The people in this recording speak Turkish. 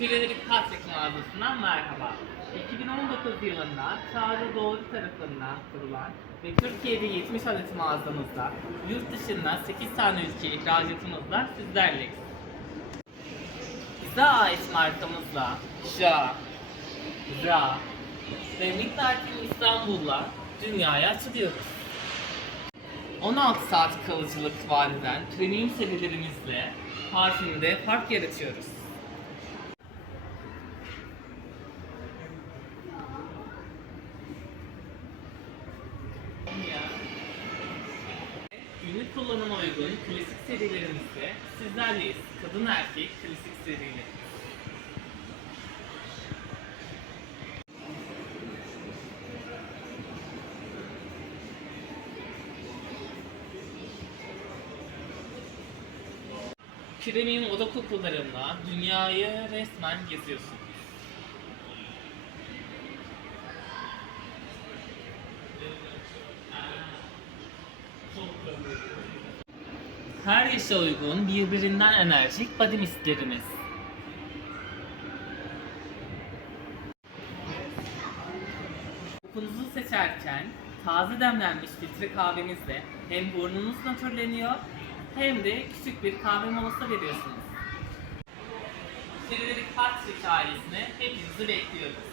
Frederick Patrick mağazasından merhaba. 2019 yılında Çağrı Doğru tarafından kurulan ve Türkiye'de 70 adet mağazamızda, yurt dışından 8 tane ülkeye ihracatımızla sizlerleyiz. Bize ait markamızla Ja, Ra ve Midnight'in İstanbul'la dünyaya açılıyoruz. 16 saat kalıcılık vaat eden premium serilerimizle parfümde fark yaratıyoruz. Günlük kullanıma uygun klasik serilerimizde sizlerleyiz. Kadın erkek klasik serileri. Premium oda kokularında dünyayı resmen geziyorsun. Her yaşa uygun birbirinden enerjik body mistlerimiz. Kokunuzu seçerken taze demlenmiş filtre kahvemizle hem burnunuz nötrleniyor hem de küçük bir kahve molası veriyorsunuz. Frederick Patrick ailesine hepinizi bekliyoruz.